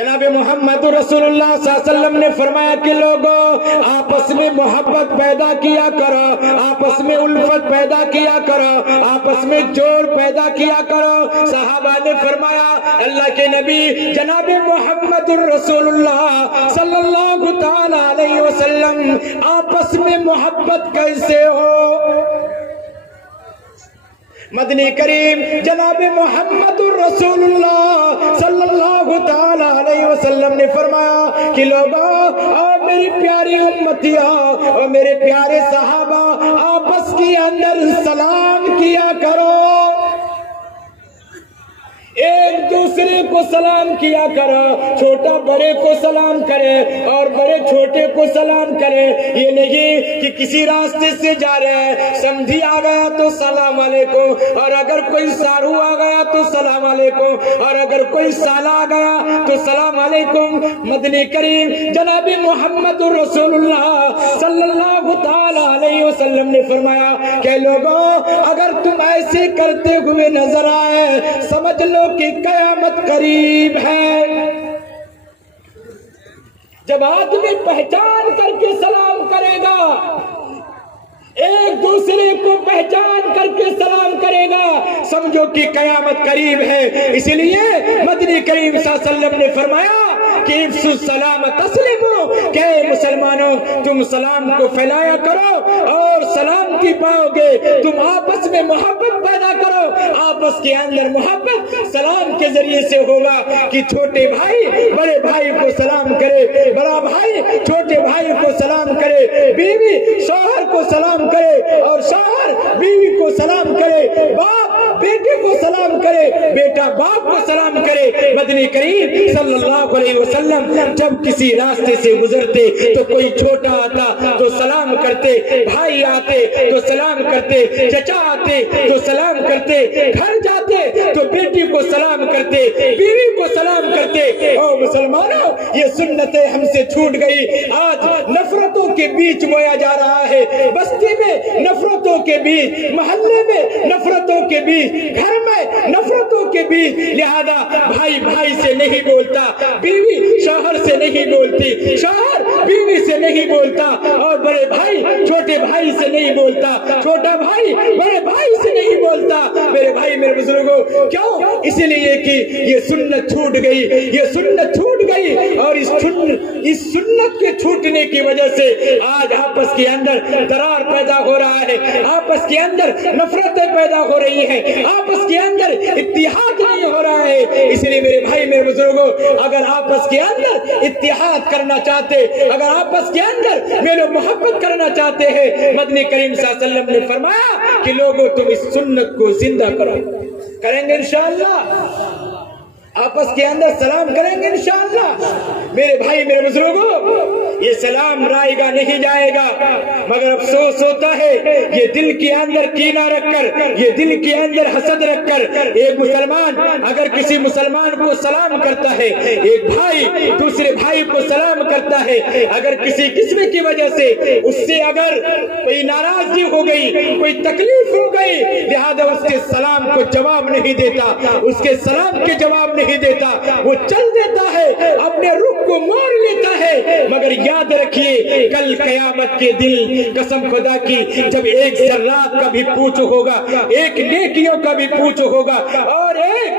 جناب محمد رسول اللہ صلی اللہ علیہ وسلم نے فرمایا کہ لوگوں آپس میں محبت پیدا کیا کرو، آپس میں الفت پیدا کیا کرو، آپس میں جوڑ پیدا کیا کرو۔ صحابہ نے فرمایا اللہ کے نبی جناب محمد رسول اللہ صلی اللہ تعالی علیہ وسلم آپس میں محبت کیسے ہو؟ مدنی کریم جناب محمد رسول اللہ صلی اللہ تعالی علیہ وسلم نے فرمایا کہ لوگوں اور میری پیاری امتیاں اور میرے پیارے صحابہ آپس کے اندر سلام کیا کرو، ایک دوسرے کو سلام کیا کرو، چھوٹا بڑے کو سلام کرے اور بڑے چھوٹے کو سلام کرے۔ یہ نہیں کہ کسی راستے سے جا رہے ہیں، سمجھی آ گیا تو سلام علیکم، اور اگر کوئی سارو آ گیا تو سلام علیکم، اور اگر کوئی سالا آ گیا تو سلام علیکم۔ مدنی کریم جناب محمد رسول اللہ صلی اللہ تعالی علیہ وسلم نے فرمایا کہ لوگوں اگر تم ایسے کرتے ہوئے نظر آئے سمجھ لو کہ قیامت قریب ہے۔ جب آدمی پہچان کر کے سلام کرے گا، ایک دوسرے کو پہچان کر کے سلام کرے گا، سمجھو کہ قیامت قریب ہے۔ اسی لیے مدنی کریم صلی اللہ علیہ وسلم نے فرمایا کہ افشوا السلام تسلیموا، کہ مسلمانوں تم سلام کو پھیلایا کرو اور سلامتی پاؤ گے۔ تم آپس میں محبت پیدا کرو، آپس کے اندر محبت سلام کے ذریعے سے ہوگا کہ چھوٹے بھائی بڑے بھائی کو سلام کرے، بڑا بھائی چھوٹے بھائی کو سلام کرے، بیوی شوہر کو سلام کرے اور شوہر بیوی کو سلام کرے، باپ بیٹے کو سلام کرے، بیٹا باپ کو سلام کرے۔ مدنی کریم صلی اللہ علیہ وسلم جب کسی راستے سے گزرتے تو کوئی چھوٹا آتا تو سلام کرتے، بھائی آتے تو سلام کرتے، چچا آتے تو سلام کرتے، گھر جاتے تو بیٹی کو سلام کرتے، بیوی کو سلام کرتے۔ او مسلمانوں یہ سنتیں ہم سے چھوٹ گئی، آج نفرتوں کے بیچ بویا جا رہا ہے، بستی میں نفرتوں کے بیچ، محلے میں نفرتوں کے بیچ، گھر میں نفرتوں کے بیچ، لہذا بھائی بھائی سے نہیں بولتا، بیوی شوہر سے نہیں بولتی، شوہر بیوی سے نہیں بولتا، اور بڑے بھائی چھوٹے بھائی سے نہیں بولتا، چھوٹا بھائی بڑے بھائی سے نہیں بولتا۔ میرے بھائی میرے بزرگوں کیوں؟ اسی لیے کہ یہ سنت چھوٹ گئی، یہ سنت چھوٹ گئی، اور اس سنت کے چھوٹنے کی وجہ سے آج آپس کے اندر درار پیدا ہو رہا ہے، آپس کے اندر نفرتیں پیدا ہو رہی ہیں، آپس کے اندر اتحاد نہیں ہو رہا ہے۔ اس لیے میرے بھائی میرے بزرگوں اگر آپس کے اندر اتحاد کرنا چاہتے، اگر آپس کے اندر میل و محبت کرنا چاہتے ہیں، مدنی کریم صلی اللہ علیہ وسلم نے فرمایا کہ لوگوں تم اس سنت کو زندہ کرو، کریں گے انشاءاللہ، آپس کے اندر سلام کریں گے انشاءاللہ۔ میرے بھائی میرے بزرگوں یہ سلام رائے گا نہیں جائے گا، مگر افسوس ہوتا ہے یہ دل کے اندر کینہ رکھ کر، یہ دل کے اندر حسد رکھ کر، ایک مسلمان اگر کسی مسلمان کو سلام کرتا ہے، ایک بھائی دوسرے بھائی کو سلام کرتا ہے، اگر کسی قسم کی وجہ سے اس سے اگر کوئی ناراضگی ہو گئی، کوئی تکلیف ہو گئی، لہذا اس کے سلام کو جواب نہیں دیتا، اس کے سلام کے جواب نہیں دیتا، وہ چل دیتا ہے، اپنے رخ کو موڑ لیتا ہے۔ مگر یاد رکھیے کل قیامت کے دن قسم خدا کی جب ایک ذرات کا بھی پوچھ ہوگا، ایک نیکیوں کا بھی پوچھ ہوگا، اور ایک